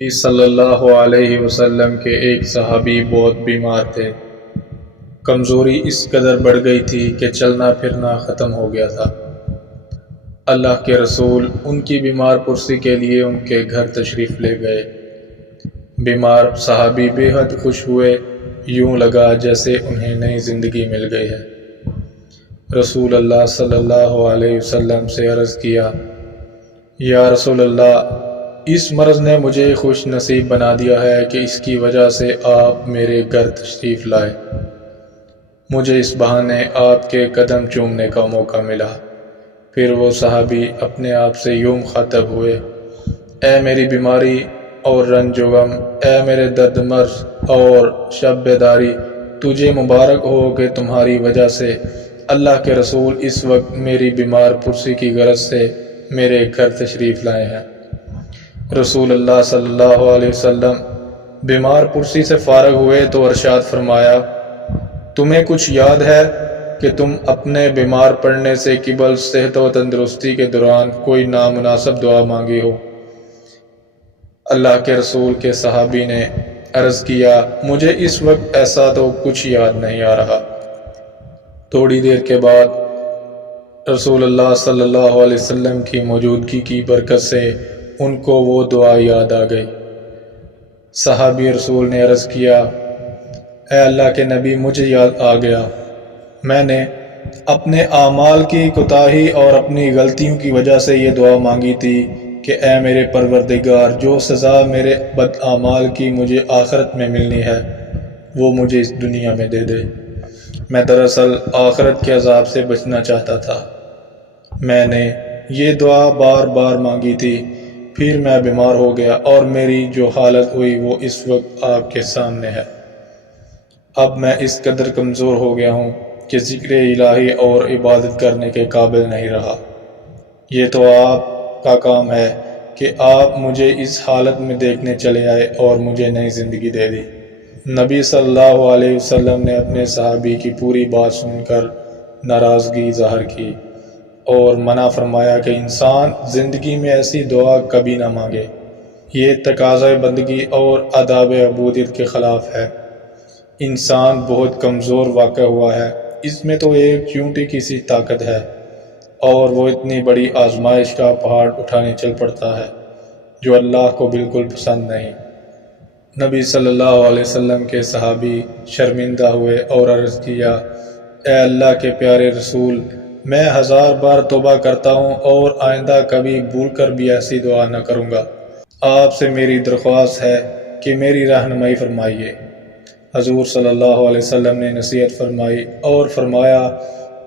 نبی صلی اللہ علیہ وسلم کے ایک صحابی بہت بیمار تھے۔ کمزوری اس قدر بڑھ گئی تھی کہ چلنا پھرنا ختم ہو گیا تھا۔ اللہ کے رسول ان کی بیمار پرسی کے لیے ان کے گھر تشریف لے گئے۔ بیمار صحابی بے حد خوش ہوئے، یوں لگا جیسے انہیں نئی زندگی مل گئی ہے۔ رسول اللہ صلی اللہ علیہ وسلم سے عرض کیا، یا رسول اللہ، اس مرض نے مجھے خوش نصیب بنا دیا ہے کہ اس کی وجہ سے آپ میرے گھر تشریف لائے۔ مجھے اس بہانے آپ کے قدم چومنے کا موقع ملا۔ پھر وہ صحابی اپنے آپ سے یوں مخاطب ہوئے، اے میری بیماری اور رنج و غم، اے میرے درد مرض اور شب بیداری، تجھے مبارک ہو کہ تمہاری وجہ سے اللہ کے رسول اس وقت میری بیمار پرسی کی غرض سے میرے گھر تشریف لائے ہیں۔ رسول اللہ صلی اللہ علیہ وسلم بیمار پرسی سے فارغ ہوئے تو ارشاد فرمایا، تمہیں کچھ یاد ہے کہ تم اپنے بیمار پڑنے سے قبل صحت و تندرستی کے دوران کوئی نامناسب دعا مانگی ہو؟ اللہ کے رسول کے صحابی نے عرض کیا، مجھے اس وقت ایسا تو کچھ یاد نہیں آ رہا۔ تھوڑی دیر کے بعد رسول اللہ صلی اللہ علیہ وسلم کی موجودگی کی برکت سے ان کو وہ دعا یاد آ گئی۔ صحابی رسول نے عرض کیا، اے اللہ کے نبی، مجھے یاد آ گیا، میں نے اپنے اعمال کی کوتاہی اور اپنی غلطیوں کی وجہ سے یہ دعا مانگی تھی کہ اے میرے پروردگار، جو سزا میرے بد اعمال کی مجھے آخرت میں ملنی ہے وہ مجھے اس دنیا میں دے دے۔ میں دراصل آخرت کے عذاب سے بچنا چاہتا تھا۔ میں نے یہ دعا بار بار مانگی تھی، پھر میں بیمار ہو گیا اور میری جو حالت ہوئی وہ اس وقت آپ کے سامنے ہے۔ اب میں اس قدر کمزور ہو گیا ہوں کہ ذکر الہی اور عبادت کرنے کے قابل نہیں رہا۔ یہ تو آپ کا کام ہے کہ آپ مجھے اس حالت میں دیکھنے چلے آئے اور مجھے نئی زندگی دے دی۔ نبی صلی اللہ علیہ وسلم نے اپنے صحابی کی پوری بات سن کر ناراضگی ظاہر کی اور منع فرمایا کہ انسان زندگی میں ایسی دعا کبھی نہ مانگے، یہ تقاضۂ بندگی اور آداب عبودیت کے خلاف ہے۔ انسان بہت کمزور واقع ہوا ہے، اس میں تو ایک چیونٹی کی سی طاقت ہے اور وہ اتنی بڑی آزمائش کا پہاڑ اٹھانے چل پڑتا ہے جو اللہ کو بالکل پسند نہیں۔ نبی صلی اللہ علیہ وسلم کے صحابی شرمندہ ہوئے اور عرض کیا، اے اللہ کے پیارے رسول، میں 1000 بار توبہ کرتا ہوں اور آئندہ کبھی بھول کر بھی ایسی دعا نہ کروں گا۔ آپ سے میری درخواست ہے کہ میری رہنمائی فرمائیے۔ حضور صلی اللہ علیہ وسلم نے نصیحت فرمائی اور فرمایا،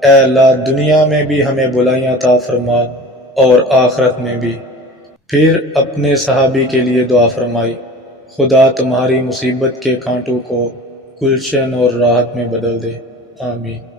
اے اللہ، دنیا میں بھی ہمیں بلائیاں عطا فرما اور آخرت میں بھی۔ پھر اپنے صحابی کے لیے دعا فرمائی، خدا تمہاری مصیبت کے کانٹوں کو گلشن اور راحت میں بدل دے، آمین۔